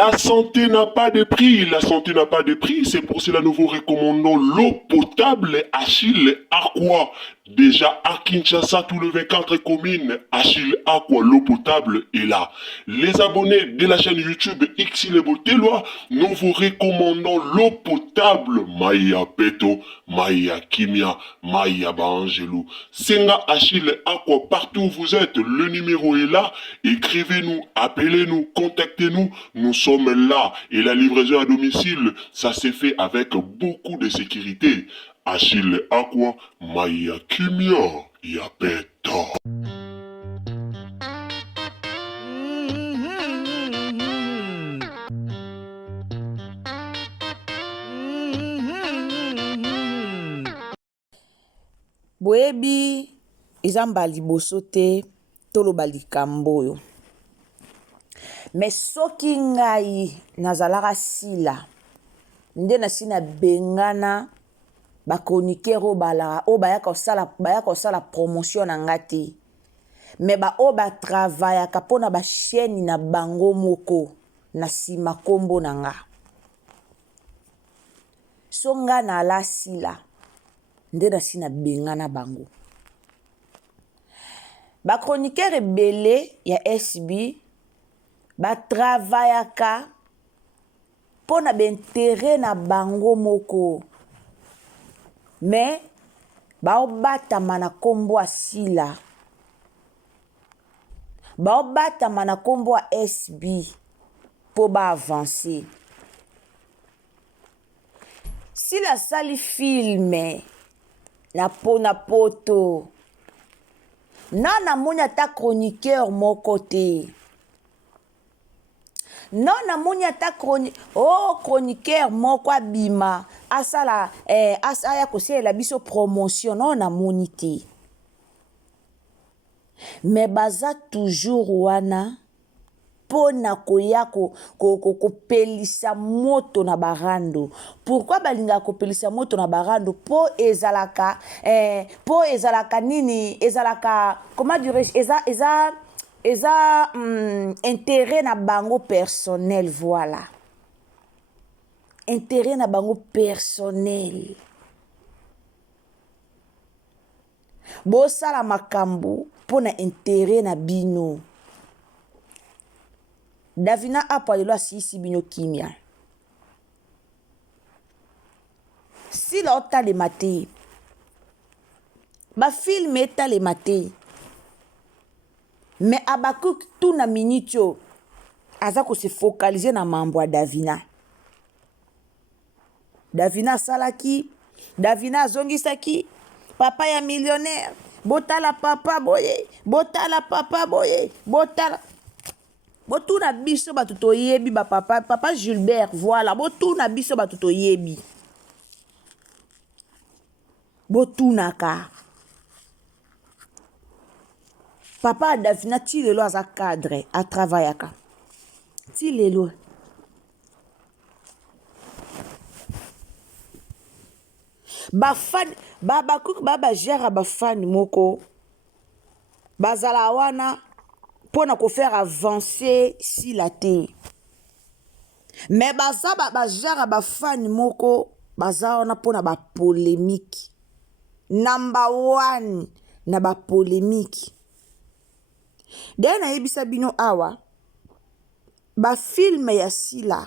La santé n'a pas de prix, la santé n'a pas de prix, c'est pour cela que nous vous recommandons l'eau potable Achille Aqua. Déjà à Kinshasa, tout le 24 communes, Achille Aqua, l'eau potable est là. Les abonnés de la chaîne YouTube Xile Botelwa, nous vous recommandons l'eau potable Maya Peto, Maya Kimia, Maya Bangelou. Senga Achille Aqua, partout où vous êtes, le numéro est là. Écrivez-nous, appelez-nous, contactez-nous. Nous sommes là et la livraison à domicile, ça s'est fait avec beaucoup de sécurité. Achille Aqua, Maya Kimia, Yapeta. Boyebi eza mbali boso te toloba likambo oyo. Me soki ngai nazalaka sila nde nasi na bengana bakroniker oyo bayaka kosala promotion na nga te, me baoyo batravayaka mpo na bachaîne na bango moko na nsima nkombo na nga. So nga na ala sila nde nasi na bengana bango. Bakroniker ebele ya SB batravayaka mpo na baintere na bango moko, me baobatama na nkombo ya sila, baobatama na nkombo ya SB mpo baavanse. Sila asali filme na poto na namoni ata chroniqueur moko te, na namoni ata chroniqueur moko abima asala aya kosalela biso promotion, na namoni te. Me baza toujours wana mpo na koya kopelisa moto na barando. Pourquoi balingaka kopelisa moto na barando? Po ezalaka nini, ezalaka comment dirais-je, eza intérêt na bango personnel, voilà. Intérêt na bango personnel. Bosala makambo mpo na intérêt na bino. Davina apa lelo asisi bino kimia. Sila otalema te, bafilme etalema te, me Abakouk tout na minute yo aza kose focaliser na mambo ya Davina. Davina asalaki, Davina azongisaki, papa ya millionnaire, botala papa boye, botala papa boye, botala. Botuna biso batu toyebi ba papa Gilbert, voilà, botuna biso batu toyebi. Botunaka. Papa Davina ti lelo aza cadre a travaillaka. Ti lelo. Ba fan Bakouk baba gère ba fan moko. Bazala wana pour na faire avancer si la te. Mais baza gère ba fan moko baza wana pour na ba polémique. Number 1 na ba polémique. Dena yebisa bino awa ba film ya sila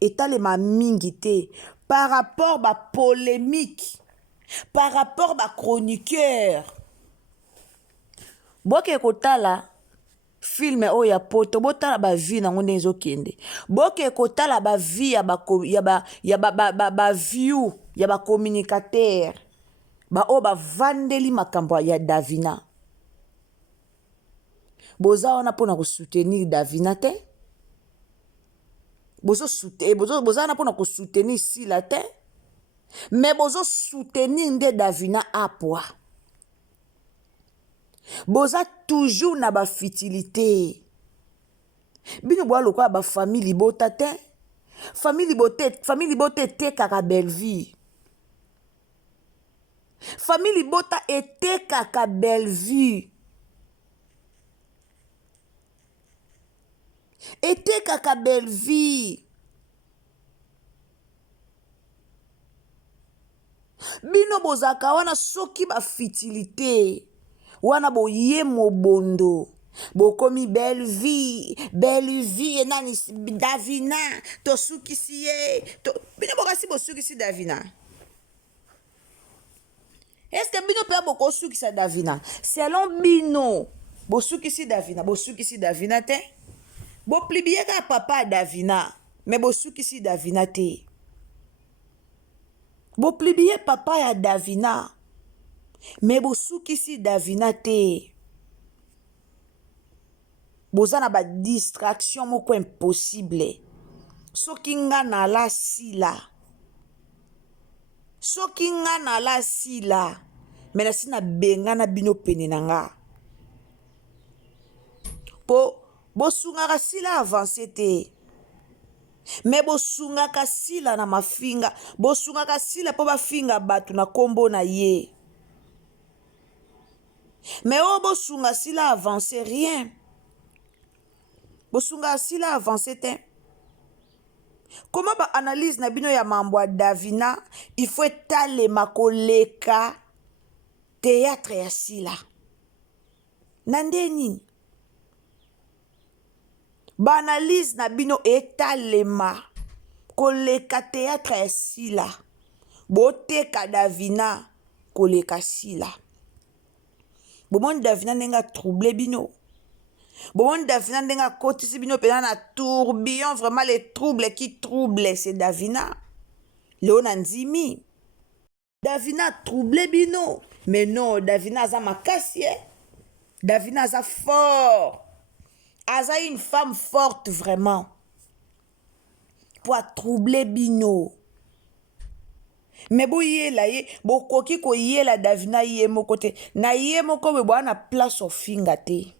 etalema mingi te par rapport ba polémique, par rapport ba chroniqueur. Boke kotala film oyo ya poto, botala ba vie nango nde ezokende. Boke kotala ba vie ya view ya ba communicateur. Ba o ba vandeli makambo ya Davina. Boza wana pona ko soutenir Davina te. Boza wana pona ko soutenir sila te. Mais bozo soutenir nde Davina apwa. Boza toujours na ba futilité. Bino boa lokwa ba famille bota te. Famille bote te kaka belle vie. Famille bota ete kaka belle vie. ete kaka belle vie. Bino bozaka wana soki ba futilité wana boye mobondo bokomi belle vie nani Davina tosukisi ye bino bokasi bosukisi Davina. Est-ce que bino pe bokosukisa Davina selon bino bosukisi Davina te boplibieka papa Davina mais bosukisi Davina te boplibie papa ya Davina mais bosukisi Davina te boza na ba distraction moko impossible soki nga na la sila mais na sina benga na bino pene na nga po bosungaka sila avance te mais bosungaka sila na mafinga bosungaka sila po bafinga bato na kombo na ye mais o bosunga sila avance rien bosunga sila avance te. Comment ba analyse na bino ya mambo ya Davina il faut etalema koleka théâtre ya sila na ndeni ba analyse na bino etalema koleka théâtre ya sila boteka Davina koleka sila bomoni Davina nenga trouble bino bomoni Davina nenga kotisi bino pena na tourbillon vraiment les troubles qui troublent c'est Davina Léona Nzimi Davina trouble bino mais non Davina aza makasi Davina aza fort aza une femme forte vraiment pour troubler bino mais boyela ye bokoki koyela Davina ye moko te na ye moko boye bwana place ofinga te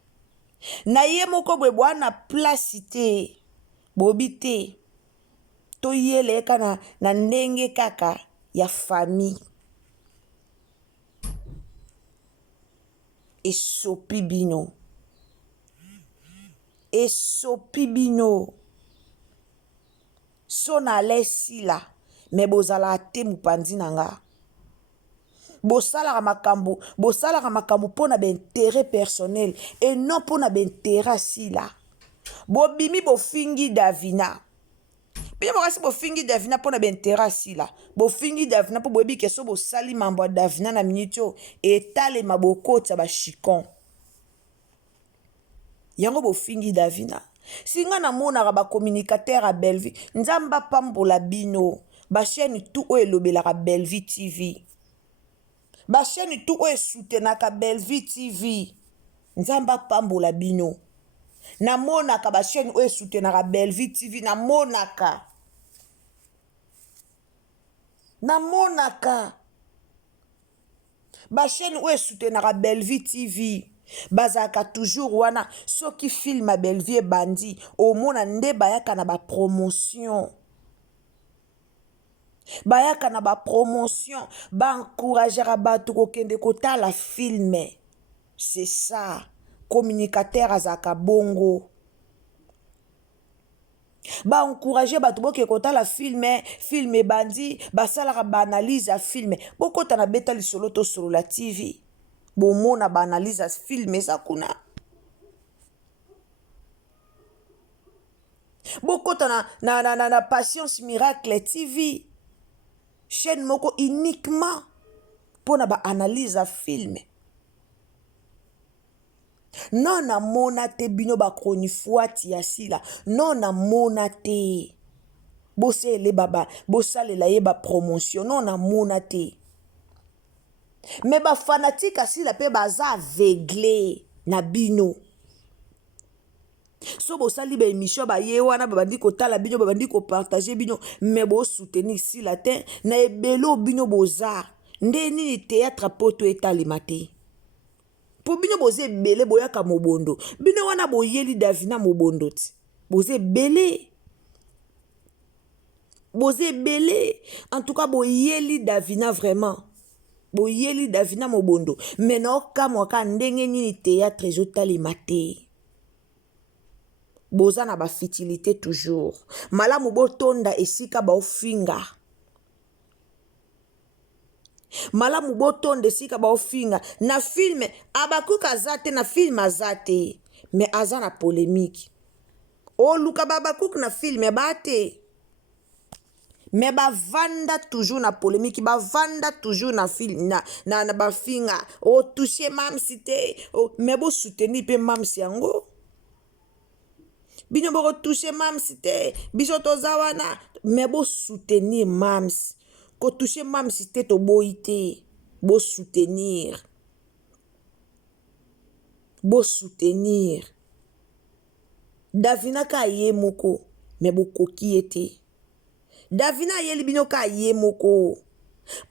na ye moko boye bwana place te bobi te toyela ye kana na ndenge kaka ya famille esopi bino so na lesila mais bozala te mupanzi nanga bosalaka makambo pona b'intérêt personnel et non pona b'intérêt sila bobimi bofingi Davina bino bokasi bofingi Davina pona b'intérêt sila bofingi Davina po boyebi keso bosali mambo ya Davina na minute oyo etalema bokotisa bashikon yango bofingi Davina singa namonaka bacommunicateur ya Bellevue nzambe apambola bino bachaîne tout oyo elobelaka Bellevue TV bachaîne tout oyo esoutenaka Bellevue TV nzambe apambola bino namonaka bachaîne oyo esoutenaka Bellevue TV namonaka bachaîne oyo esoutenaka Bellevue TV bazaka toujours wana soki film ya Bellevue ebandi omona nde bayaka na bapromotion baencouragera bato kokende kotala filme c'est ça communicateur azaka bongo baencourage bato boke kotala filme ebandi basalaka baanalyse ya filme bokota na beta lisolo to solola TV bomona baanalyse ya filme eza kuna bokota na Patience Miracle TV chaîne moko uniquement pona baanalyse ya filme non namona te bino bakronifuati ya sila non namona te bosele baba bosalela ye bapromotion non namona te mais bafanatique asila pe baza aveugle na bino so bosali baémission baye wana babandi kotala bino babandi kopartage bino mais bosoutenir sila te na ebelo bino boza nde nini théâtre poto etalema te po bino boze ebele boyaka mobondo bino wana boyeli Davina mobondo ti boze ebele en tout cas boyeli Davina vraiment boyeli Davina mobondo mais na okamwaka ndenge nini théâtre ezotalema te boza na bafitilité toujours malamu botonda esika baofinga malamu botonda esika baofinga na filme Abakouk aza te na filme aza te mais aza na polémique oluka Abakouk na filme ba te mais bavanda toujours na polémique bavanda toujours na film na bafinga toucher mamsi te mais bo soutenir pe mamsi yango bino boko toucher mamsi te biso toza wana mais bo soutenir mamsi ko toucher mamsi te to boyi te bo soutenir Davina ka ye moko mais bo koki ete Davina yeli bino ka ye moko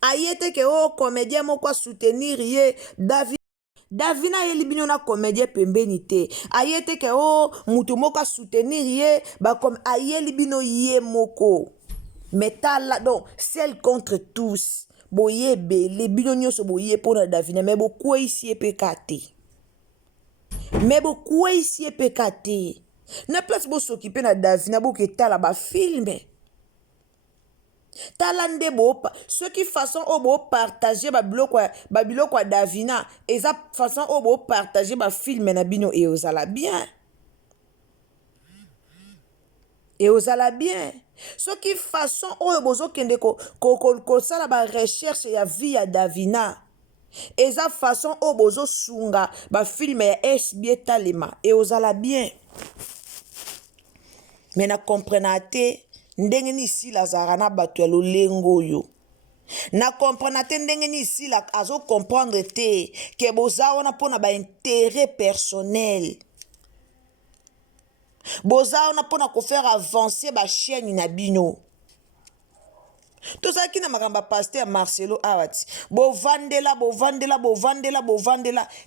ayete ke comédien moko soutenir ye Davina yeli bino na comédien pembeni te ayete ke mutu moko soutenir ye ayeli bino ye moko metala donc celle contre tous boye bele bino nyonso boye pona Davina mais beaucoup ici pekate na place bo s'occuper na Davina bo ke tala ba filme talande bopa ceux qui façon bo partager babiloko ya Davina eza façon bo partager ba film na bino et ozala bien ceux qui façon bozo kende ko sala ba recherche ya vie ya Davina eza façon bozo sunga ba film ya SB talema et ozala bien mais na comprena te ndenge ni sila azara na bato ya lolengo yo na comprena te ndenge ni sila azo comprendre te ke boza wana mpona baintérêt personnel boza wana mpona kofaire avancer bachaîne na bino tozalaki na makambo ya paster Marcelo awati bovandela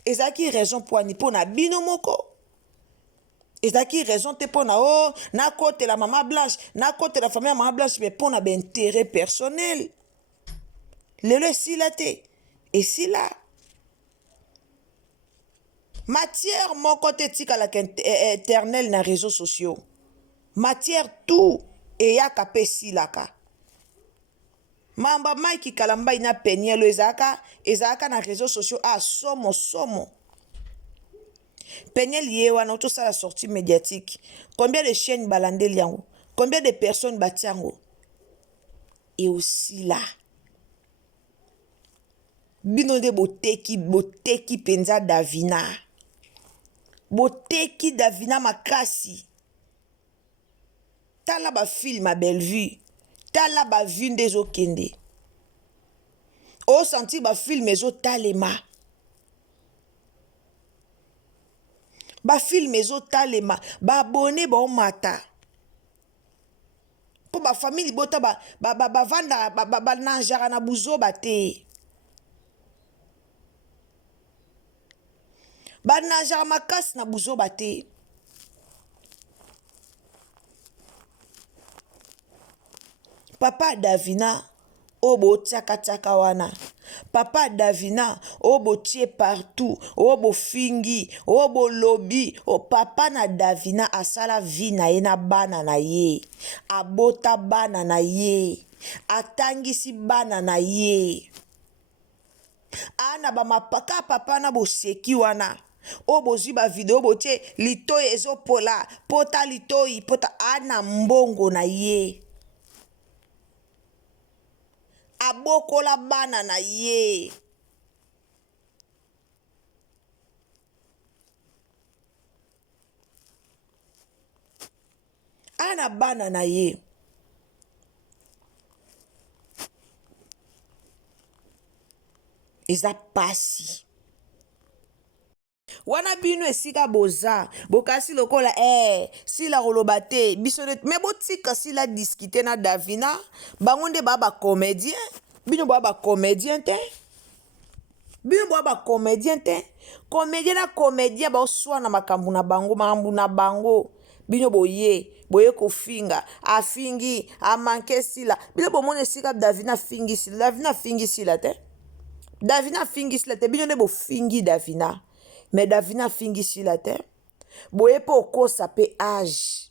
ezalaki raison poani mpona bino moko ezaki raison te pona na côté la maman Blanche na côté la famille maman Blanche mais pona ben intérêt personnel lelo esila te esila matière moko te tikalaka éternel na réseaux sociaux matière tout eyaka pe esilaka mamba Mike Kalambai na penyelo ezalaka na réseaux sociaux somo Penyel yewana tout ça la sortie médiatique. Combien de chaînes balandeli yango? Combien de personnes batiango? Et aussi là. Bino de boteki penza Davina. Boteki Davina makasi. Tala ba film à belle vue. Tala ba vue des okende. O senti ba film ezo talema. Ba film ezo talema, ba abonné ba omata. Po ba famille bota ba vanda ba nanjara na buzo ba te. Ba nanjara makasi na buzo ba te. Papa Davina obo tiaka wana. Papa Davina, obo tie partout, obo fingi, obo lobby, papa na Davina asala vie na ye na bana na ye, abota bana na ye, atangisi bana na ye. Ana ba mapaka papa na boseki wana. Obo ziba video obo tie litoi ezo pola, pota litoi, pota ana mbongo na ye. Abokola bana na ye. Ana bana na ye. Eza pasi. Wana bino esika boza bokasi lokola sila roloba te biso mais botika sila discuter na Davina bango nde ba comédien bino ba comédien te comédien na comédien ba oswana makambu na bango bino boye kofinga afingi amanke sila bino bomona esika Davina fingi sila te bino nde bofingi Davina mais Davina fingi sila te boye mpo okosa mpe age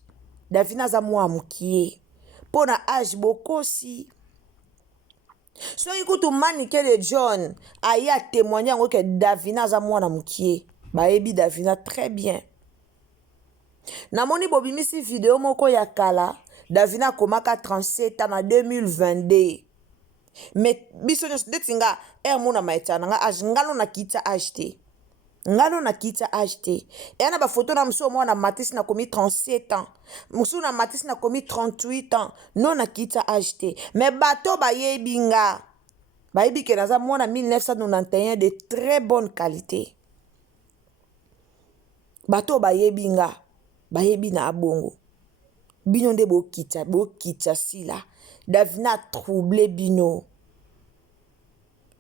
Davina aza mwa mokie mpo na age bokosi soki kutu manike de John aye atémoigne yango ke Davina aza mwana mokie bayebi Davina très bien namoni bobimisi video moko ya kala Davina akomaka 37 ans na 2022 mais biso nyonso ndeti nga mona maeta nanga age ngalo na kita age te ngalo na kita age te eya na bafoto na mosu omwana matisi nakomi 37 ans mosu na matisi nakomi 38 ans no na kita age te mais bato bayebi nga bayebi ke naza mwana 1991 de très bonne qualité bato bayebi nga bayebi na abongo bino nde bokita sila Davina troublé bino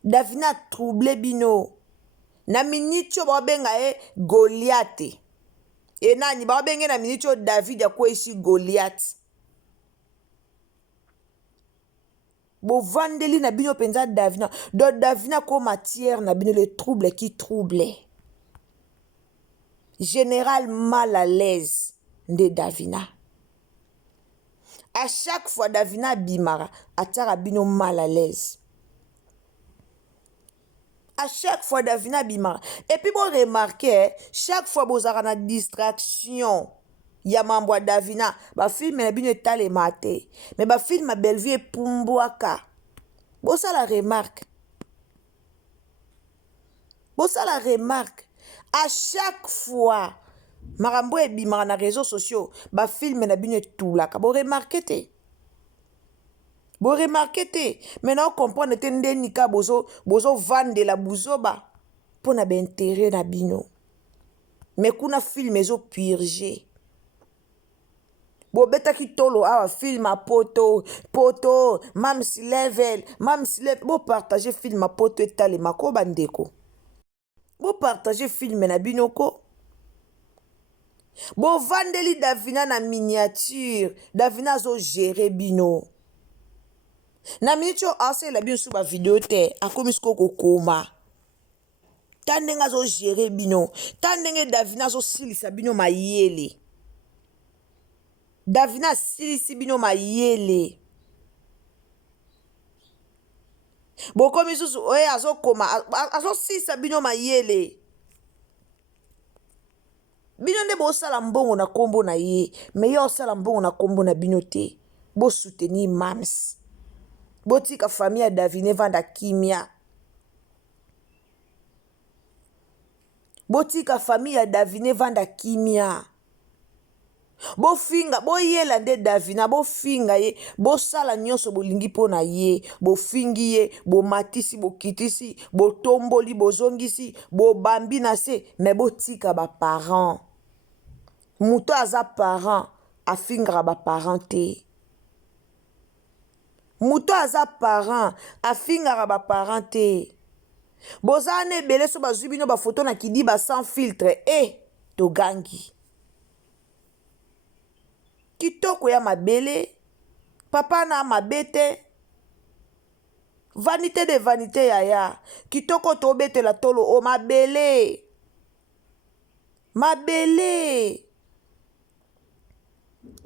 Davina troublé bino na miniti oyo babenga Goliath nani babenge na miniti oyo David akwesi Goliath bovandeli na bino penza Davina donc Davina ko matière na bino le trouble qui trouble général mal à l'aise de Davina à chaque fois Davina bimara atara bino mal à l'aise à chaque fois Davina bimara et puis bon remarquer chaque fois bozara na distraction ya mambo Davina ba film na bino etale mate mais ba film a Bellevue pumbwaka bosa la remarque à chaque fois marambo ebimara na réseaux sociaux ba film na bino etulaka bo remarquer te maintenant comprendre te ndeni ka bozo vande la buzoba pona ba intérêt na bino mais kuna film ezo purger bobetaki tolo awa film a poto mams level bo partager film a poto etale mako bandeko bo partager film na bino ko bo vandeli Davina na miniature Davina zo gérer bino na miniti oyo asala bino su ba video te akomi siko kokoma ta ndenge azo gérer bino ta ndenge Davina azo silisa bino mayele Davina asilisi bino mayele bokomi susu oye azokoma azosilisa bino mayele bino nde bosala mbongo na kombo na ye mais ye osala mbongo na kombo na bino te bosoutenir mams botika famille ya Davina evanda kimia botika famille ya Davina evanda kimia bofinga boyela nde Davina bofinga ye bosala nyonso bolingi mpo na ye bofingi ye bomatisi bokitisi botomboli bozongisi bobambi na se mais botika baparent moto aza parent afingaka baparent te moto aza parent afingaka baparent te bozala na ebele so bazwi bino bafoto na kidiba sans filtre togangi kitoko ya mabele papa na mabe te vanité de vanité yaya kitoko tobetela tolo o mabele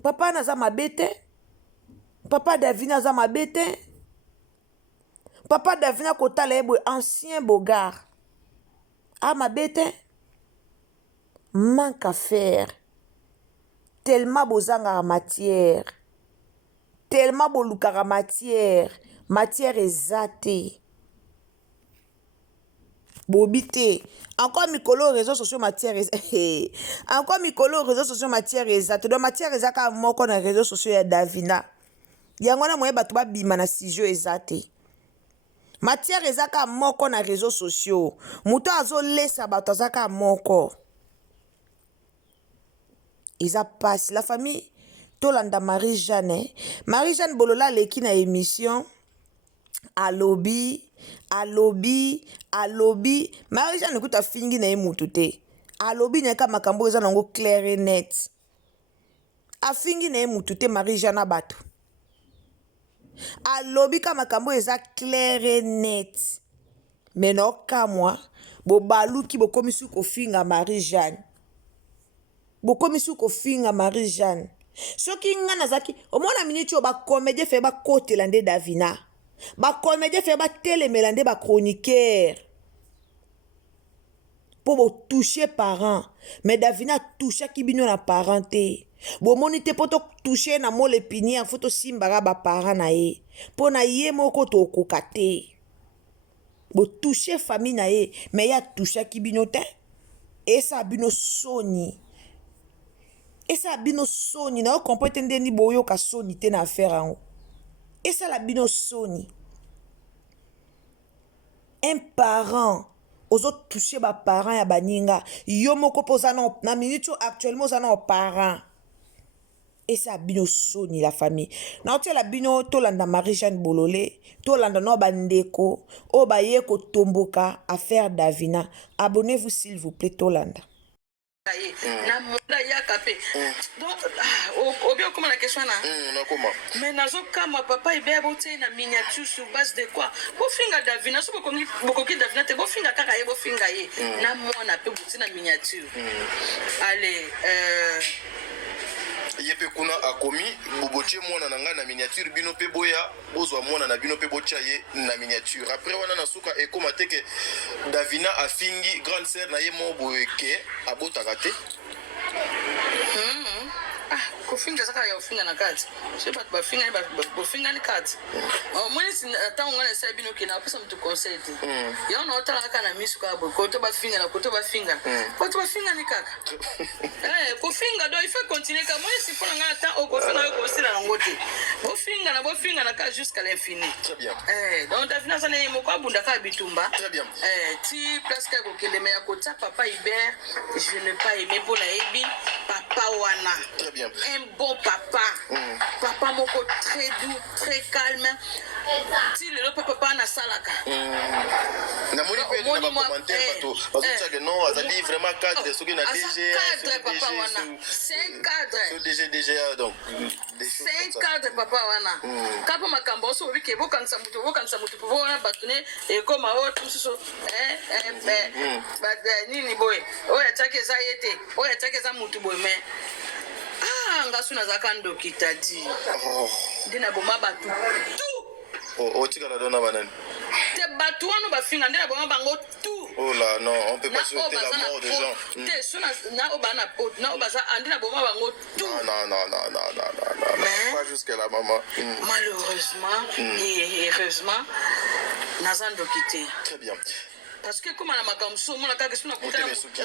papa naza mabe te papa Davina aza mabe te papa Davina kotala ye boye ancien bogard mabe te manque à faire tellement bozangaka matière tellement bolukaka matière eza te bobi te encore mikolo réseaux sociaux matière encore mikolo réseaux sociaux matière eza te donc matière eza kaka moko na réseaux sociaux ya Davina yango na moye bato babima na sujet eza te matière eza kaka moko na réseaux sociaux moto azolesa bato aza kaka moko eza pasi la famille tolanda Marie-Jeanne Bolola aleki na émission alobi Marie-Jeanne kuta fingi na ye mutu te alobi na ka makambo eza nango clair et net afingi na ye mutu te Marie-Jeanne na bato alobi ka makambo eza clair et net mais no kamwa bobaluki bokomi su kofinga Marie-Jeanne bokomi su kofinga Marie Jeanne soki nga nazaki omona miniti o bacomédie fe bakotela nde Davina bacomédie fe batelemela nde bachroniqueur po botouche parent mais Davina touchaki bino na parent te bomoni te po totouche na mole pinière fo tosimbaka baparent na ye mpo na ye moko tokoka te botouche famille na ye mais ye atouchaki bino te esa bino soni na yo comprendre ndeni boyoka soni te na affaire yango esala bino soni un parent ozo toucher ba parent ya baninga yo moko poza na minute actuellement oza na parent esa bino soni la famille na otela bino tolanda Marie Jeanne Bololé tolanda no bandeko o baye ko tomboka affaire Davina abonnez-vous s'il vous plaît tolanda na monda yaka pe donc obio comment la question na nakoma mais nazo kama papa ibe bote na miniature sur base de quoi bo finga Davina so bokoki Davina te bo finga kaka ye bo finga ye na mona pe bote na miniature allez yepe kuna akomi bobotie mwana na nga na miniature bino pe boya bozwa mwana na bino pe botia ye na miniature après wana na suka ekoma te ke Davina afingi grande sœur na ye mo boyeke abotaka te kofinga saka ya ofinga na kati so bato bafinga bofinga ni kati mwene ntango nga na bino ke napesa mutu conseil te yo na otala kaka na misu kaka boye koto bafinga na koto bafinga koto bafinga ni kaka kofinga do il faut continuer ka mwene sipo na nga na temps okofinga yo kosila nango te bofinga na kaka jusqu'à l'infini donc Davina aza na ye moko abunda kaka bitumba ti place kaka kokende me ya kotia papa Hubert je n'ai pas aimé mpo nayebi papa wana un bon papa papa moko très doux très calme ti lelo pe papa na salaka na moni pe na ba commentaire bato bazotaka non azali vraiment cadre soki na DG cadre papa wana c'est un cadre DG donc c'est un cadre papa wana kapo makambo so bike bokanisa mutu po wana batune e koma o tuso nini boy oya take za yete oya take za mutu boy mais ngasu nazaka ndoki tadi ndina boma batu otika na dona banani te batu wana bafinga ndina boma bango tout oh là non on peut pas souhaiter la mort des gens te suna na obana pot na obaza andina boma bango tout non pas jusqu'à la maman malheureusement et heureusement naza ndoki te très bien. Parce que comme on a ma comme ça, on a quelque chose à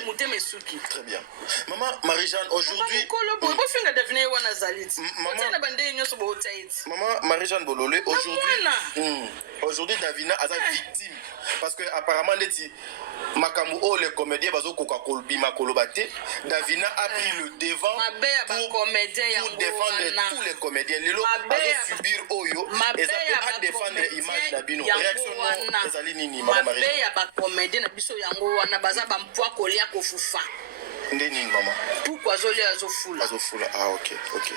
monter mes souki. Très bien. Maman Marie-Jeanne, aujourd'hui. Maman Marie-Jeanne Bololé, aujourd'hui Davina a été victime. Parce que apparemment, Makambo, les comédiens, Davina a pris le devant pour défendre tous les comédiens. Lelo a subir Oyo et ça peut défendre l'image d'Abino. Réaction non, Maman Marie-Jeanne. Comédien na biso yango wana baza bampwa kolia kofufa ndeni mama pourquoi zolia azofula ok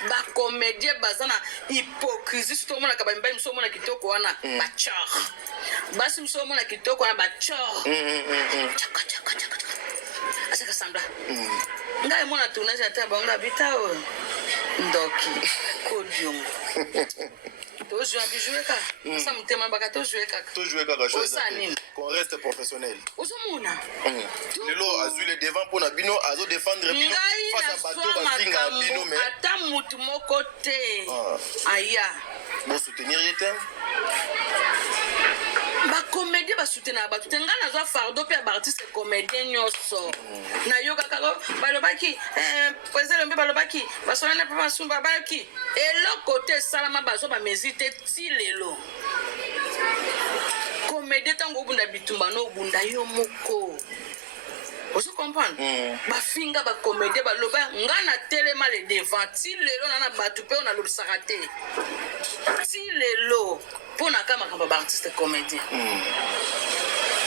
ba comédien baza na hypocrisie surtout mona ka bambali mso mona kitoko wana bachar basi mso mona kitoko wana bachar asaka sambla ngai mona tunaje ata bonga bitao ndoki kodiongo toujours jouer kaka ça me téma baka to jouer kaka chose qu'on reste professionnel osomona lelo azui le devant pour na bino azo défendre bino face à bateau bafinga bino mais ata mutu moko te aya bon soutenir yete ba comédie ba soutenir ba tutenga na zo fardo pe ba artiste comédien nyoso na yoga kako balobaki président mbe balobaki basona na papa sumba balaki et le côté salama bazo ba mésiter ti lelo comédie tango bunda bitumba no bunda yo moko oso comprendre ba finga ba comédie baloba ngana telema le devant ti lelo na batu pe on a lobisaka te ti lelo pona kama kamba ba artiste comédien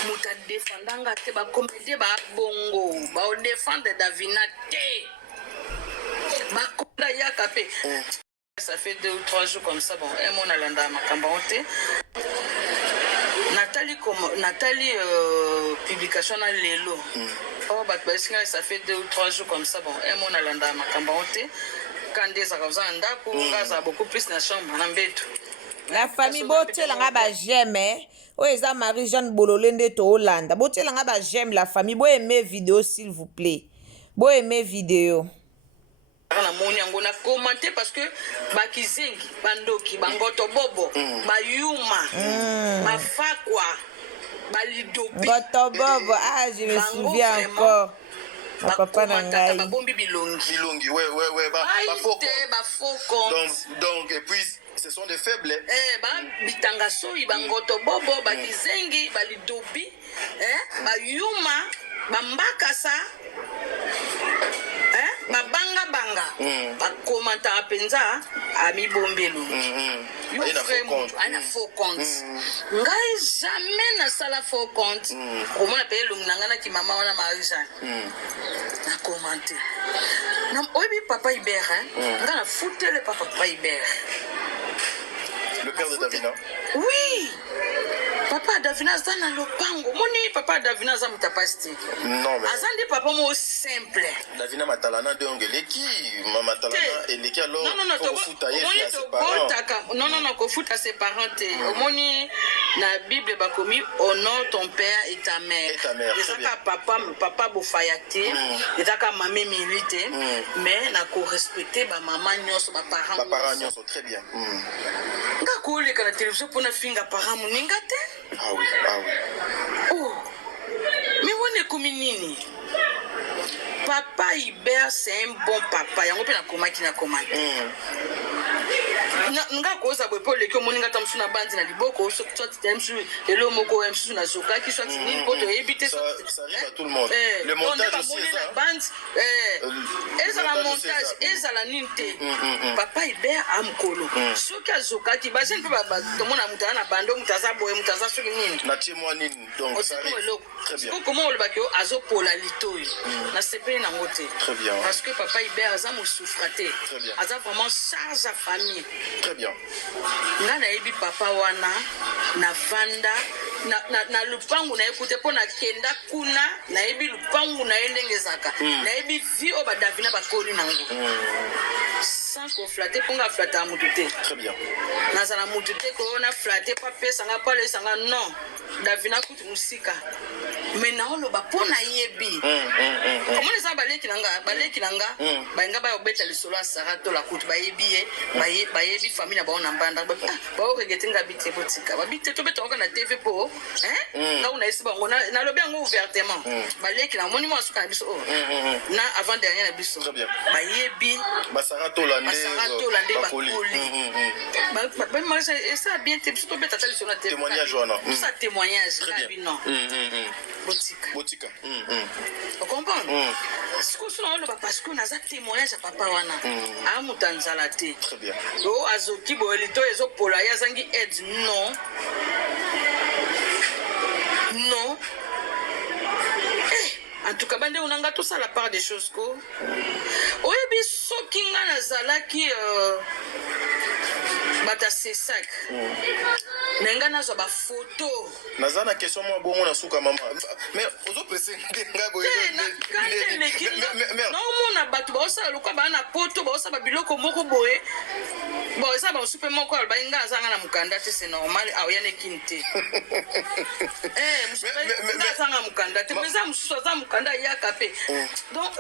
muta défendanga te ba comédien ba bongo ba o défendre Davina te ba konda yaka pe ça fait 2 ou 3 jours comme ça bon un mois na landa makamba te Nathalie publication na lelo Oh, bah, ça fait 2 ou 3 jours comme ça. Bon, un mois, on a l'anda makamba honte. Quand des arabes en dako, on a beaucoup plus na chambre, on a beto. La famille botiela nga ba j'aime. O eza Marie-Jeanne Bololende to Hollande. Botiela nga ba j'aime la famille. Bo aimer vidéo s'il vous plaît. Bo aimer vidéo. Na moni yango na commenter parce que bakizengi bandoki bangoto bobo bayuma mafakwa balidopi Ngoto bobo, ah je me souviens encore. Ma papa na ngai. babombi bilongi ouais ba faux compte donc et puis ce sont des faibles ba bitanga soyi bangoto bobo bakizengi balidopi bayuma bambakasa babanga bakomanta penza amibombelo ana faux compte ngai jamais na sala faux compte komona pe elongi na ngai naki mama wana Marie-Jeanne na commenté na oyebi papa Hubert ngai na futele papa Hubert le père de Davina. Oui, papa Davina aza na lopango moni papa Davina aza mutapasti non mais aza ndi papa mo simple Davina matalana de ongeleki mama matalana eleki alors pour futa yé ses parents non kofuta ses parents te omoni na Bible bakomi honore ton père et ta mère ezaka papa bofaya te ezaka mame milite mais na ko respecter ba mama nyonso ba parents nyonso très bien nga koleka na télévision pona finga parents moninga te ah oui oh mais on est comme nini papa Hubert c'est un bon papa yango pe na komaki na komaki nga koza boye po leki omoni nga ta mosusu na bandi na liboko soit msu elo moko msusu na zokaki soit nini po toyebi te ça arrive à tout le monde le montage aussi na bandi ezala montage ezala nini te papa Hubert amkolo soki azokaki bazeni mpe tomona moto aza na bando moto aza boye moto aza soki nini natie mwa nini donc ça arrive très bien koma olobaki azopola litoyi na sepeli nango te parce que papa Hubert aza mosufra te aza vraiment charge à famille. Très bien. Nga nayebi papa wana na vanda na lupangu na ekute po na kenda kuna nayebi lupangu na ndenge zaka nayebi vi o ba Davina bakoli nango sans ko flatter ponga flatter mutu te. Très bien. Nazala mutu te ko na flatter pa pesa nga pa le sanga non Davina kutu musika mais na olo ba pona yebi comment les baleki nanga bainga ba obeta lisolo asara to la kutu bayebi bayebi famille na ba ona mbanda ba regretter nga bité botika ba bité to beta na TV po na una esi bango na lobi yango ouvertement baleki na moni mo asuka na biso na avant dernier na biso bayebi basara to lande bakoli ba marche et ça bien te biso to beta tali sur na TV témoignage wana ça témoignage là non botika vous comprenez ce que on le parce que on a ça témoignage à papa wana a mutanzala te très bien o azoki boelito ezo pola ya zangi aide non en tout cas bande onanga tout ça la part des choses ko oyebi soki nga nazalaki bata sesak nenga nazo ba photo nazana question moi bongo na suka mama mais ozo pressé nga boye non mona batu ba osala lokwa ba na poto ba osala biloko moko boye bon ça ba super moko ba nga zanga na mukanda te c'est normal awiyane kinte musuka zanga mukanda te mais ça musuka za mukanda ya kape donc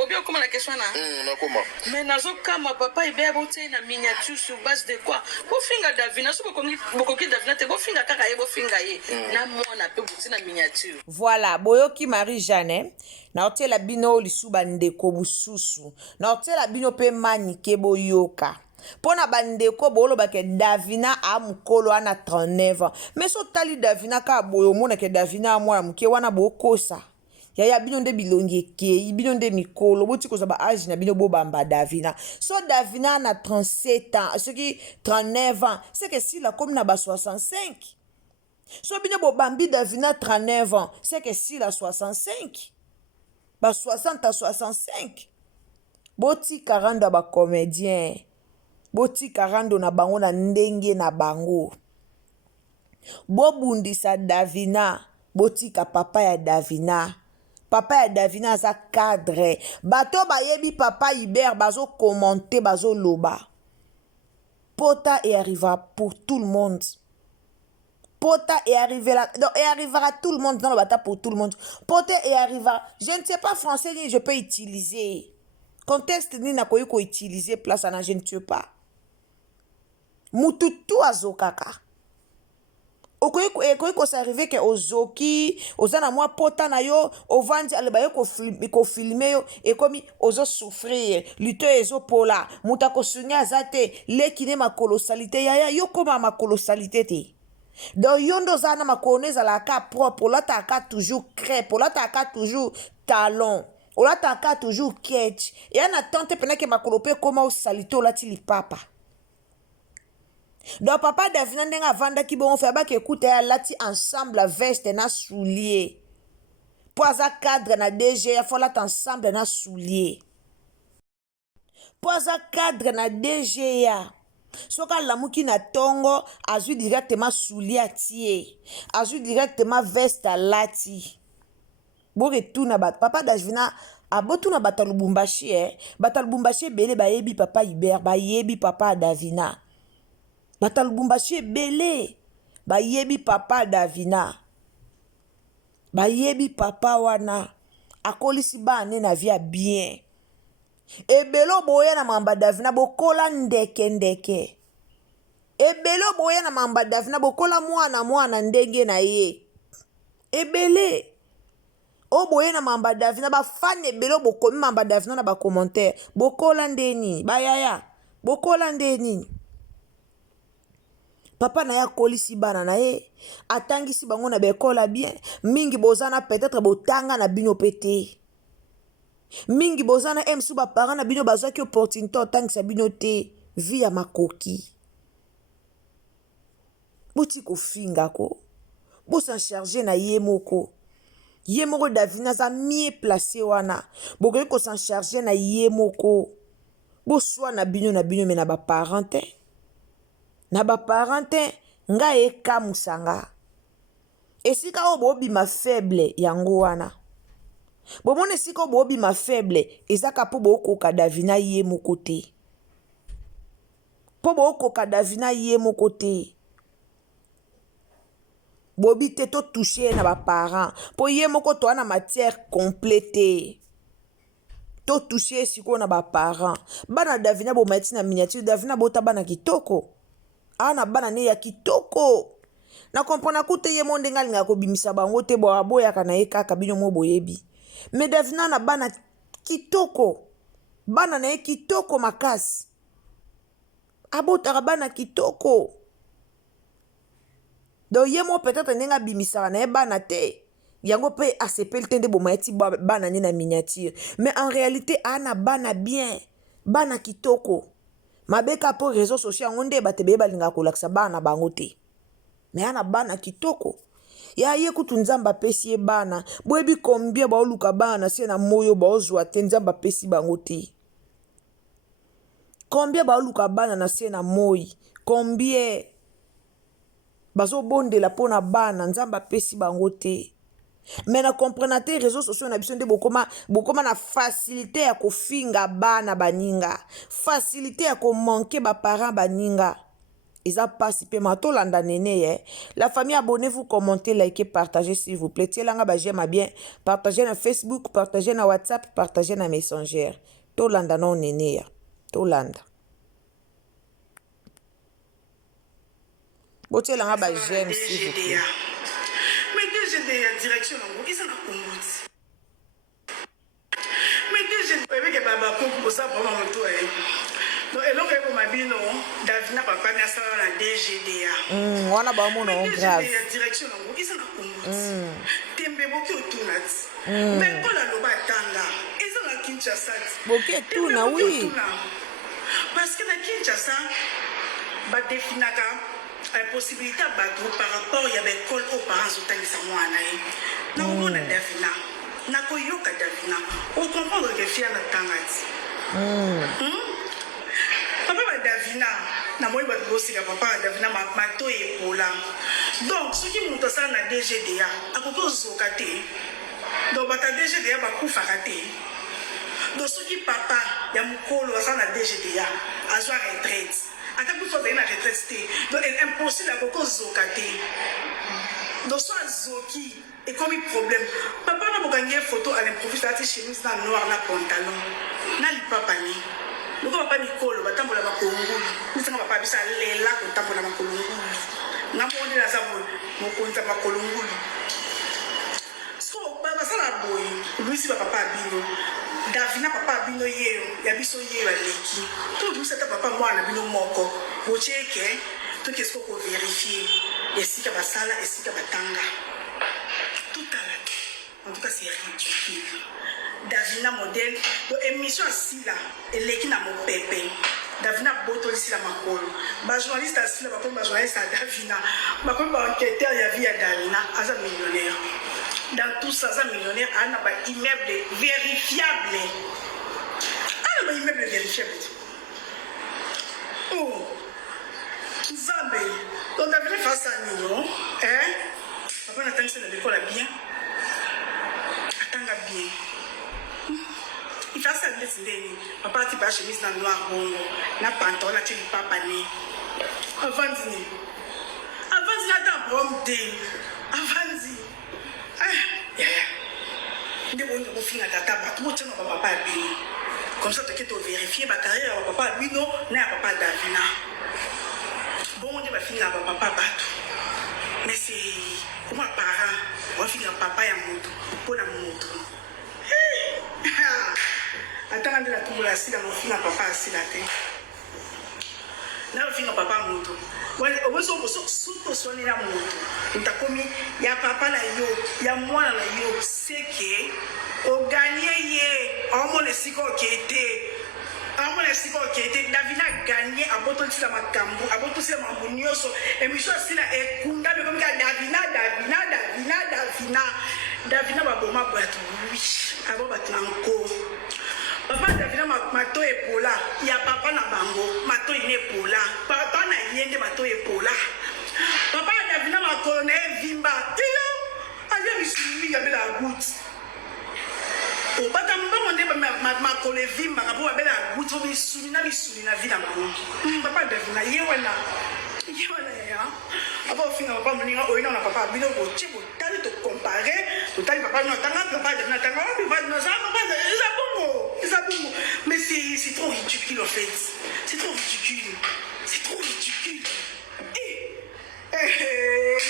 obio comment la question na comment mais nazo kama papa ibe abote na miniature sur base de quoi pour finga Davina so bokoki Davina te bo finga kaka ye bo finga ye na mona pe bote na miniature. Voilà boyoki Marie-Jeanne na otela bino lisuba ndeko bususu na otela bino pe manike boyoka pona bandeko boloba ke Davina a mukolo ana 39 ans mais so tali Davina ka boyo mona ke Davina mwana muke wana bokosa yaya bino nde bilongi ekei bino nde mikolo boti koza ba age na bino bobamba Davina so Davina na 37 ans ce qui 39 ans c'est que si la comme na ba 65 so bino bobambi Davina 39 ans c'est que si la 65 ba 60 à 65 boti 40 ba comédien boti 40 na bango na ndenge na bango bobundisa Davina boti ka papa ya Davina papa ya Davina aza cadre bato bayebi papa Hubert bazo commenter bazo loba Pota et arrivera pour tout le monde. Pota et arrivera, donc, et arrivera tout le monde dans le bata pour tout le monde. Pota et arrivera. Je ne sais pas français ni je peux utiliser. Contexte ni na koyiko utiliser place na je ne sais pas. Mututu azokaka. Okoyiko s'arriver que ozoki, ozana moi pota na yo, ovandi alebayo ko filmer yo et comme ozo souffrir, lutte ezo pola, mutako sunya azate, lekine ma colossalité ya yo koma ma colossalité te. Donc yondo zana makoneza la ka propre, la ta ka toujours crêpe, la ta ka toujours talon, la ta ka toujours catch. Et en attente pendant que ma colope koma o salito la ti li papa. Donc papa Davina ndenga vanda ki bon fait ba ke écoute ya lati ensemble la veste na soulier. Poza cadre na DG ya fola ensemble na soulier. Poza cadre na DG ya. Soka lamuki na tongo azu directement soulier atie. Azu directement veste à lati. Boke tout na bat papa Davina abotu na batalubumbashi batalubumbashi belé ba yebi papa Hubert ba yebi papa Davina. Batalubumbashi belé ba yebi papa Davina. Ba yebi papa wana akolisi ba ne na via bien. Ebelo boye na mamba Davina bokola ndeke. Ebelo boye na mamba Davina bokola mwana ndenge na ye. Ebele. O boye na mamba Davina ba fan ebelo bokomi mamba Davina na ba commentaire. Bokola ndeni. Bayaya. Bokola ndeni. Papa na ya kolisi bana na ye. Atangisi bango na bekola bien. Mingi bozana peut-être botanga na bino pete. Mingi bozana emsu ba parents na bino bazaki opportunité otangisa bino te via makoki. Boti ko finga ko. Bo s'en charger na yemoko. Yemoko Davina za mieux placé wana. Bo ko s'en charger na yemoko. Bo soit na bino me na ba parents. Na ba parents nga e kamusanga. Esika obobi ma faible yango wana. Bomone siko bobi ma faible ezaka po bokoka Davina ye moko te. Po bokoka Davina ye moko te. Bobi te to toucher na ba parents. Po ye moko to na matière complète. To toucher siko na ba parents. Bana Davina bo mati na miniature Davina bota bana kitoko. Ana bana ne ya kitoko. Na comprendre koute ye monde ngalinga ko bimisa bango te bo aboya kana ye kaka bino mo boyebi. Mais Davina na bana kitoko. Bana na ye kitoko makasi. Abotaka bana kitoko. Donc yemo peut-être nenga bimisara na ye bana te. Yango pe asepel tende bo maiti bana ne na miniature. Mais en réalité ana bana bien. Bana kitoko. Mabeka po réseaux sociaux ngonde batebe balinga kolakisa bana bango te. Mais ana bana kitoko. Ya ye kutu nzamba pesi ye bana. Boebi combien ba oluka bana se na moyo ba ozwa te nzamba pesi bango te. Combien ba oluka bana na se na moyi. Combien bazo bonde la pona bana nzamba pesi bango te. Mais na comprenate réseaux sociaux na biso nde bokoma na facilité ya kofinga bana baninga. Facilité ya ko manquer ba parents baninga. Isa passe pe matolanda nene La famille, abonnez-vous, commentez, likez, partagez s'il vous plaît. Tielanga ba j'aime bien. Partagez na Facebook, partagez na WhatsApp, partagez na Messenger. Tolanda non nene Tolanda. Botielanga ba j'aime s'il vous plaît. Mais DGDA direction nango isa na konguti. Mais DGDA avec baba ko ça vraiment moto Donc, eloko eko mabino Davina papa na sala na DGDA. Wana ba mo no grave. Direction nango isa na konguti. Tembe boki otunati. Mais pour la loba tanga, isa na Kinshasa. Boki tuna oui. Parce que na Kinshasa ba definaka impossibilité bateau par rapport ya l'école aux parents otangisa mwana ye. Na omona Davina. Na koyoka Davina. On comprendre que fia na tangati. Papa Davina, na moi ba bosika papa Davina mato epola. Donc ce qui monte ça na DGDA, akoko zoka te. donc bata DGDA bakufaka te donc soki papa ya mokolo aza na DGDA azwa retraite ata kufa ozali na retraite te donc impossible akokozoka te donc so azoki ekomi problème papa na bokangi ye photo à l'improviste ati chemise na noir na pantalon na lipapa ni loko papa mikolo batambola makolo nisanga papa bisa lela kotambola makolo na monde na zabo mokonza makolo ngulu so basala boy luisi papa bino Davina papa bino yeo ya biso yeo aleki to lusata papa mwana bino moko bocheke to kesko ko vérifier esika basala esika batanga tout à l'heure en tout cas c'est ridicule Davina modèle do émission asila eleki na mopepe Davina botoli sila makolo ba journaliste asila ba comme ba journaliste à Davina ba comme ba enquêteur ya vie à Davina aza millionnaire dans tout ça aza millionnaire ana ba immeuble vérifiable ana ba immeuble vérifiable oh Nzambe donc Davina face à nous hein papa n'attend que de l'école bien attends bien il fait ça bien c'est papa a pas chemise dans noir bongo na pantalon na tu papa né avant dîner attends bon dé avant dîner nde bongo kofinga tata bato motiana papa bino comme ça toke to vérifier ba carrière ya papa bino na ya papa Davina bon nde bafinga papa bato mais c'est comment parent bafinga papa ya moto mpona moto atanga nde natumbola asila mofinga papa asila te na bafinga papa moto surtout soigner la moto utakomi ya papa na yo ya mwana na yo seke o gagner ye omo le siko kete Davina gagné abotosi la makambo abotosi la mambo nyonso émission sila ekunda be comme Davina baboma bato oui abo batlanko papa Davina mato epola ya papa na bango mato ine epola papa na yende mato epola papa Davina makolo na evimba iyo aye misumi ya bela goutte o bata mbongo nde makolo evimba kapo babela goutte o misumi na vida bango papa Davina yewana ya apa ofinga papa moninga oyina na papa bino boche botali to comparer totali papa no tanga papa Davina tanga papa no ça papa ça bon mais c'est trop ridicule en fait c'est trop ridicule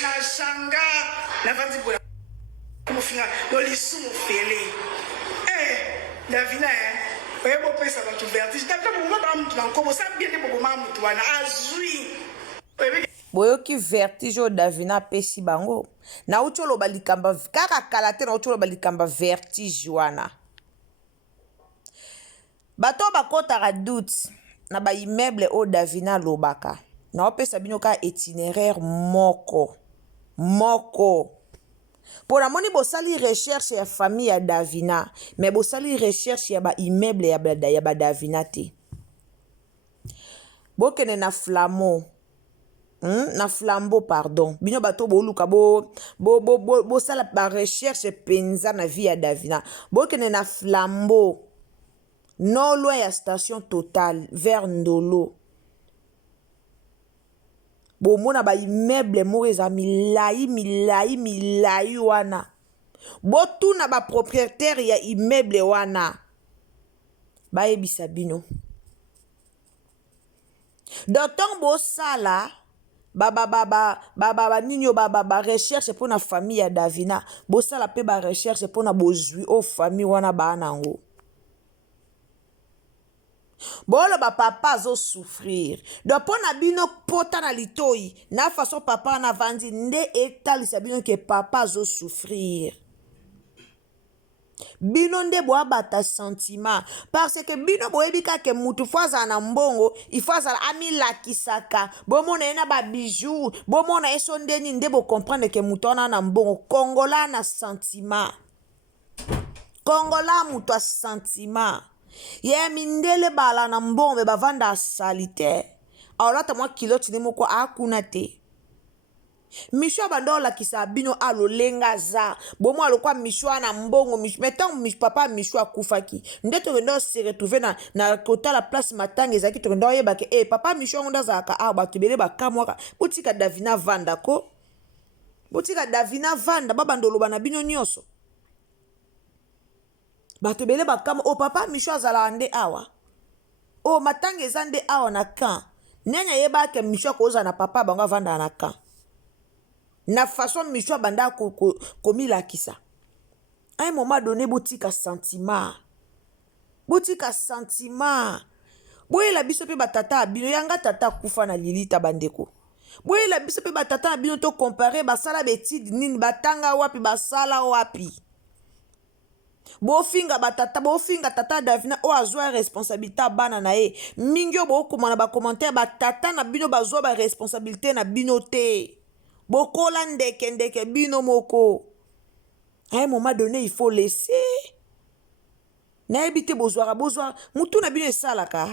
na shanga na vandi bola como finga no lisumu fele Davina oye bo pesa ba tu vertige Davina bo ba mutu na nkobo sa bien de bo ma mutu wana azui boyoki vertige o Davina pesi bango na uti oloba likamba kaka kala te na uti oloba likamba vertige wana bato bakotaka doute na baimmeuble o Davina lobaka na opesa bino ka itinéraire moko mpona moni bosali recherche ya famille ya Davina mais bosali recherche ya baimmeuble ya badavina te bokende na na flambeau pardon bino bato boluka bosala barecherche penza na vie ya Davina bokende na flambeau non loin ya station Total vers Ndolo bomona baimmeuble moko eza milai wana botuna bapropriétaire ya immeuble wana bayebisa bino donc ntango bosala nini recherche mpona famille ya Davina bosala mpe barecherche mpona bozwi o famille wana baa nango boloba papa azosouffrir donc mpona bino pota na litoi na façon papa wana avandi nde etalisa bino ke papa azosouffrir bino nde boabata sentiment parce que bino boyebi kaka mutu fo azala na mbongo ifo azala amilakisaka bomona ye na babijou bomona ye so ndeni nde bocomprendre ke mutu wana na mbongo kongola na sentiment kongola mutu a sentiment ye mindele bala na mbongo bavanda asali te aolata mwa kiloti ne moko akuna te Misho bando la kisa bino alo lenga za. Bomo alokwa misho na mbongo misho. Mettons papa misho akufaki. Ndeto vendo se retrouver na kota la place matanga ezaki to vendo yeba ke papa misho nda za ka ba tubele ba kamwaka. Botika Davina vanda ko. Botika Davina vanda baba ndolo na bino nyoso. Ba tubele ba kam papa misho azala ande awa. Matanga ezande awa na kan. Nyanya yeba ke misho ko za na papa banga vanda na kan. Na façon misho banda komi la kisa. À un moment donné, botika sentiment. Botika sentiment. Boye la biso pe batata abino yanga tata kufa na lilita bandeko. Boye la biso pe batata abino to comparer basala betide nini batanga wapi basala wapi. Bofinga batata bofinga tata Davina o azwa responsabilité bana na ye. Mingyo bo komana ba commentaire batata na bino bazwa ba responsabilité na bino te. Bokola ndeke bino moko. À un moment donné, il faut laisser. Na ebite bozwara. Mutu na bino esalaka.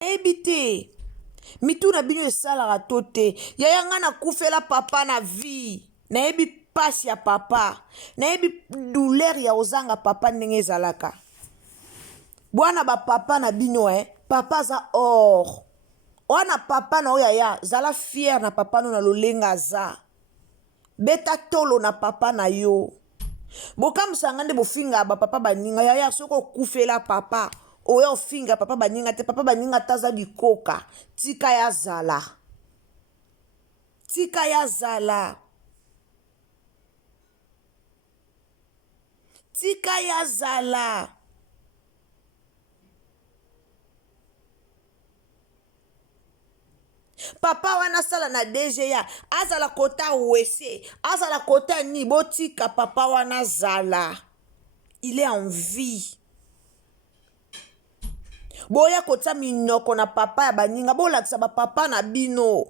Ebite. Mitu na bino esalaka tote. Yaya nga na kufela papa na vie. Na ebi pasi ya papa. Na ebi douleur ya ozanga papa ndenge ezalaka. Bwana ba papa na bino papa za or. Wana papa na oyaya zala fier na papa no na lolenga za. Beta tolo na papa na yo. Boka musangande bofinga ba papa baninga yaya soko kufela papa. Oyo finga papa baninga te papa baninga taza bikoka. Tika ya zala. Tika ya zala. Tika ya zala. Papa wana sala na DGA azala kota wese azala kota ni botika papa wana zala il est en vie. Boya kota minoko na papa ya baninga bolakisa ba papa na bino.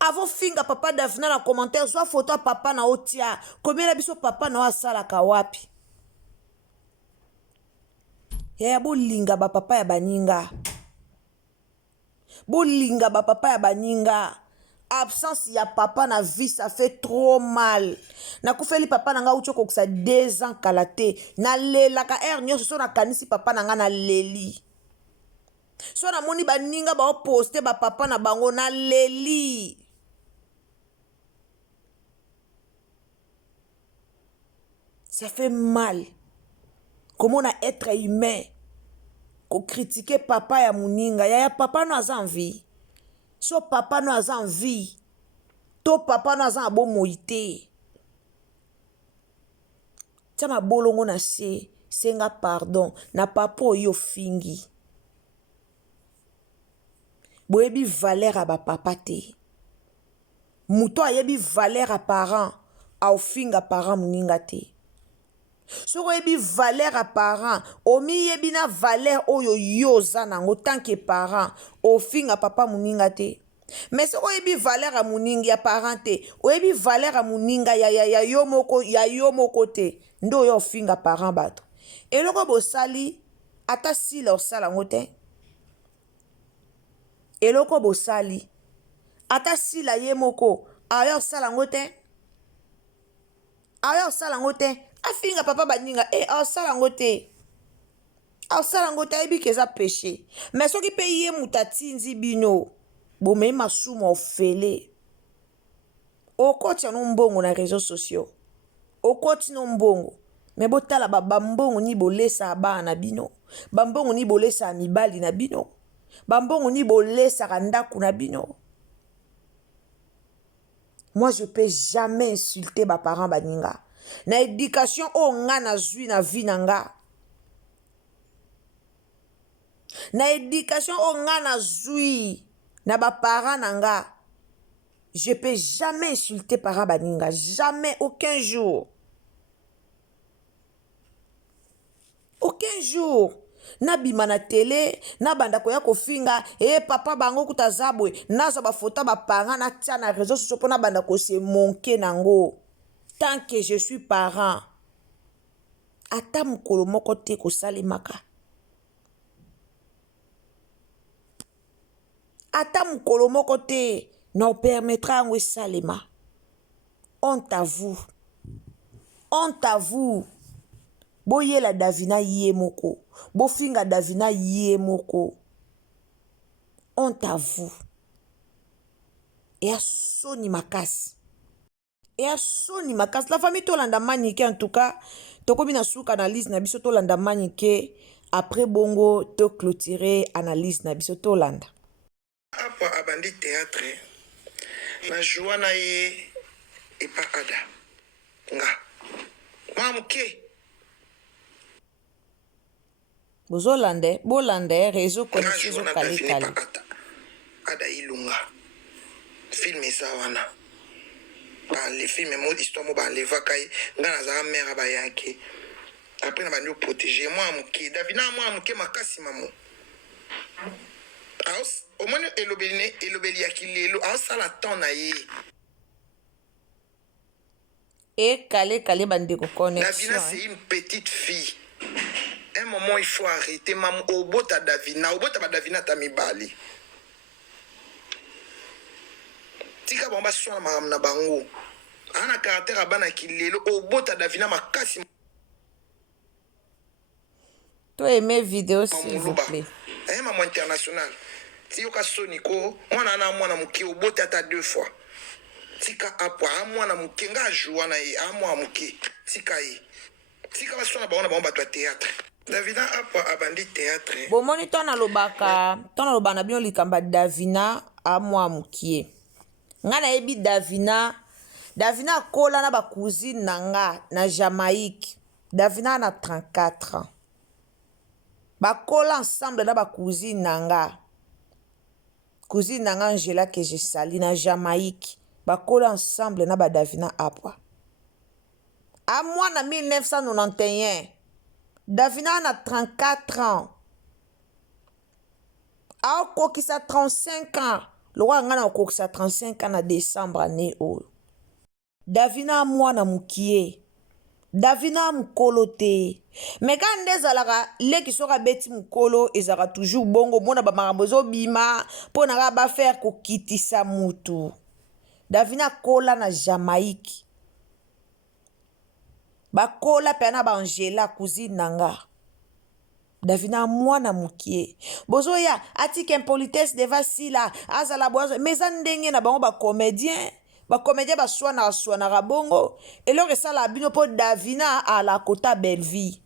Avo finga papa Davina na commentaire soit photo papa na otia combien la biso papa na asala ka wapi. Ya bolinga ba papa ya baninga. Bolinga ba papa ya baninga. Absence ya papa na vie ça fait trop mal. Na kufeli papa na nga ucho kokisa 2 ans kalate. Na lela ka nyoso so na kanisi papa na nga na leli. So na moni baninga ba poste ba papa na bango na leli. Ça fait mal. Comment on a être humain? Ko critiquer papa ya muninga ya papa no aza envie. So papa no aza envie. To papa no aza abo moite. Tama bolongo na se senga pardon na papa oyo fingi. Boyebi valeur a ba papa te. Muto ayebi valeur a parent a ofinga parent muninga te. So yebi valeur à parent, omi yebi na valeur oyo yoza nango tant que parent, ofinga papa muninga te. Mais so yebi valeur à muninga ya parent te, oyebi valeur à muninga ya yomoko te, ndo yo ofinga parent bato. Eloko bosali ata si lo sala ngote. Eloko bosali ata si la yemoko ayo sala ngote. Ayo sala ngote. Afinga papa baninga asala ngote. Asala ngote ayebi keza péché. Mais soki pe ye mutatinzi bino bomei masumu ofele. Okoti no mbongo na réseaux sociaux. Okoti no mbongo. Mais botala bambongo ni bolesa bana bino. Bambongo ni bolesa mibali na bino. Bambongo ni bolesa kandaku na bino. Moi je peux jamais insulter ba parents baninga. Na éducation o nga na zui na vie nanga. Na éducation o nga na zui na ba parents nanga. Je peux jamais insulter parents baninga, jamais, aucun jour. Aucun jour. Na bima na télé, na banda koya kofinga, papa bango kutazabwe, na za ba photo ba parents na tia na réseaux sociaux pona banda ko se monke nango. Tant que je suis parent, ata mukolo moko te ko salimaka. Ata mukolo moko te Non permettra ngwe salema. Honte à vous. Honte à vous. Boye la Davina yé moko. Bofinga Davina yé moko. Honte à vous. Et à soni makas. Et à soni makas. La famille Tolanda Manike en tout cas. Toko bina souk analyse na biso Tolanda Manike. Après bongo to clôturer analyse na biso Tolanda. Apa abandi théâtre. Na joana ye et pas ada. Nga. Mamuke. Bozolande, bolande, réseau connecté au Kali. Ada ilunga. Film ça wana. Ba les films mo histoire mo ba le vakai ngana za mère ba yanke. Après na ba nous protéger moi amuke. Davina moi amuke makasi mamo. Aus au moins elobeli yakilelo aus la temps na ye. Et Kale bandeko connexion. Davina c'est une petite fille. Un moment il faut arrêter maman obota Davina ba Davina tamibali. Tika bomba sona na bango. Ana caractère abana kilelo obota Davina makasi. To aimer vidéo s'il vous plaît. Maman international. Si yoka soniko mwana muke obota ata 2 fois. Tika apwa mwana muke nga joana ye amwa muke tika ye. Tika basona baona ba théâtre. Davina apwa abandi théâtre. Bomoni tona lobaka na bino likamba Davina amwa mukie. Nga na yebi Davina kola na ba cousine nanga na Jamaïque. Davina na 34 ans. Ba kola ensemble na ba cousine nanga. Cousine nanga Angela que je sali na Jamaïque. Ba kola ensemble na ba Davina apwa. A moi na 1991. Davina na 34 ans. A okokisa 35 ans. Le roi ngana okokisa 35 ans na décembre année o. Davina mwana mukie. Davina mukolo te. Mais quand ndezalaka leki soka beti mukolo ezaka toujours bongo mona ba makambozo bima pona ba faire ko kitisa mutu. Davina kola na Jamaïque. Ba kola pena ba Angela cousine nanga. Davina mwana mukie. Bozo ya atike impolitesse deva sila azala bozo mais ndenge na bango ba comédien. Ba comédien ba swana rabongo et le resa la bino po Davina à la kota Belleville.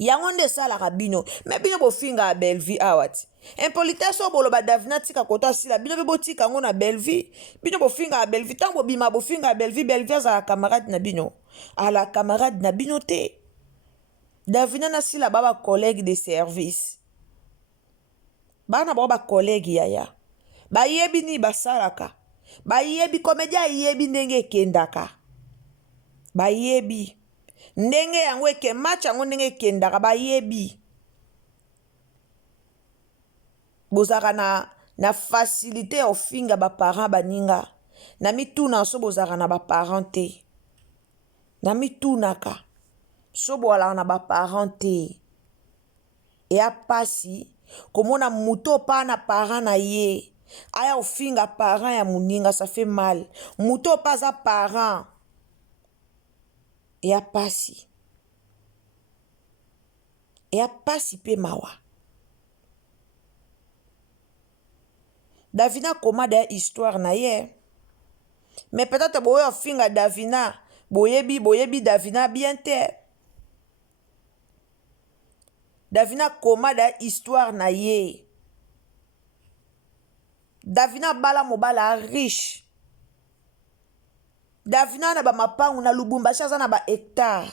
Yango nde sala rabino mais bino bo finga a Belleville awati. Impolitesse o bolo ba Davina tika kota sila bino be botika ngo na Belleville. Bino bo finga a Belleville tango bima bo finga a Belleville za la camarade na bino. À la camarade na bino te. Davina na sila baba collègue de service. Bana baba collègue yaya. Ba yebi ni basalaka. Ba yebi komedia yebi ndenge kendaka. Ba yebi. Ndenge yango eke match yango ndenge kendaka ba yebi. Bozaka na facilité ofinga ba parents baninga. Na mituna so bozaka na ba parents te. Na mitunaka. So boala na ba parents te. E a pasi komona muto pa na parent na ye. Aya ofinga parent ya muninga ça fait mal. Muto pas a parent. E a pasi. E a pasi pe mawa. Davina koma de histoire na ye. Mais peut-être boye ofinga Davina. Boyebi Davina bien te. Davina koma de histoire na ye. Davina bala mobala riche. Davina na ba mapangu na Lubumbashi aza na ba hectare.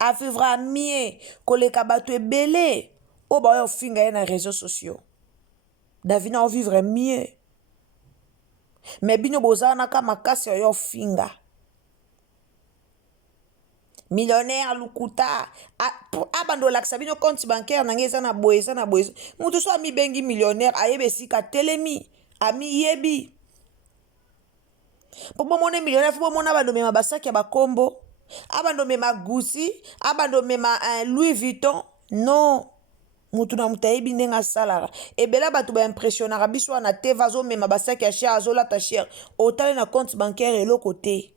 A vivra mieux koleka bato ebele o ba yo finga ye na réseaux sociaux. Davina o vivre mieux. Mais bino bozana ka makasi yo finga. Millionnaire lukuta abando laksa bino compte bancaire nangeza na boeza. Mutu so ami bengi millionnaire ayebe sika telemi ami yebi. Pour mona millionnaire faut mona abando mema basaki ya bakombo, abando mema Gucci, abando mema Louis Vuitton. Non. mutu na mutu ayebi ndenge asalaka ebele bato baimpressionnaka biso wana te vazomema basaki ya chere azolata chere otale na compte bancaire eloko te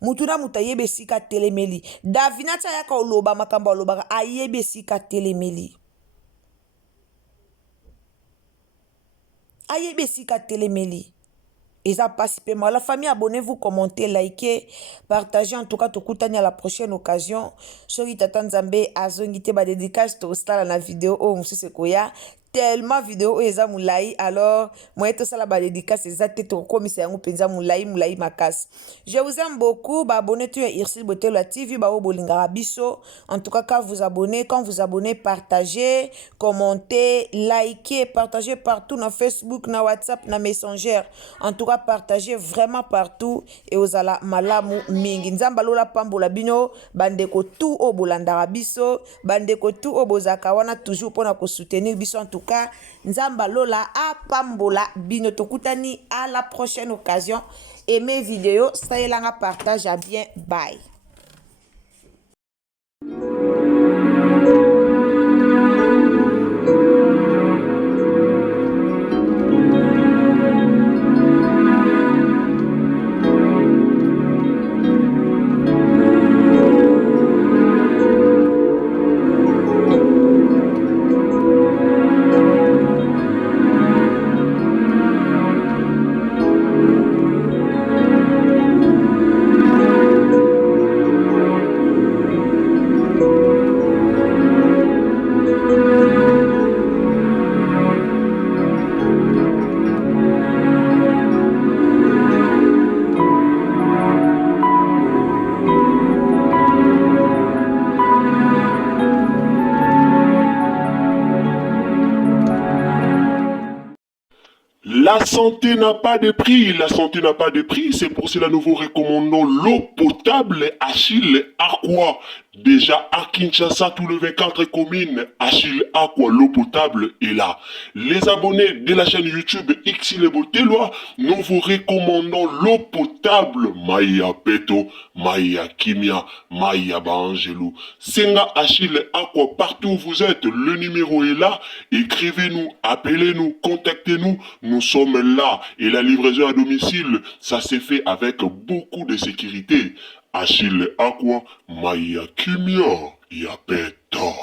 mutu na mutu ayebi esika atelemeli davina ti ayaka oloba makambo alobaka ayebi esika atelemeli eza pasi pe la famille, abonnez-vous, commentez, likez, partagez. En tout cas, tokutani à la prochaine occasion. Soki tata nzambe azongi te ba dédicace to stala na vidéo o musese koya tellement vidéo eza moulayi alors moi to sala ba dédicace ezate to komisa yango penza moulayi makasi. Je vous aime beaucoup, ba abonnez tu Irsil Botello la TV ba o bolingara biso. En tout cas, quand vous abonnez, partagez, commentez, likez, partagez partout na Facebook, na WhatsApp, na Messenger. En tout cas, partagez vraiment partout et ozala malamu mingi. Nzamba lola pambola bino bandeko tout o bolandara biso, bandeko tout o bozaka wana toujours pona ko soutenir biso. En tout cas, nzamba lola a pambola bino tokutani à la prochaine occasion. Aimez vidéo, ça y est, partage à bien, bye. La santé n'a pas de prix, c'est pour cela nous vous recommandons l'eau potable Achille Aqua. Déjà à Kinshasa, tous les 24 communes, Achille Aqua, l'eau potable est là. Les abonnés de la chaîne YouTube Irsil Botello, nous vous recommandons l'eau potable Maya Peto, Maya Kimia, Maya Bangelou. Senga Achille Aqua, partout où vous êtes, le numéro est là. Écrivez-nous, appelez-nous, contactez-nous. Nous sommes là et la livraison à domicile, ça s'est fait avec beaucoup de sécurité. Achille Aqua, Maya Kimia, Yapeto.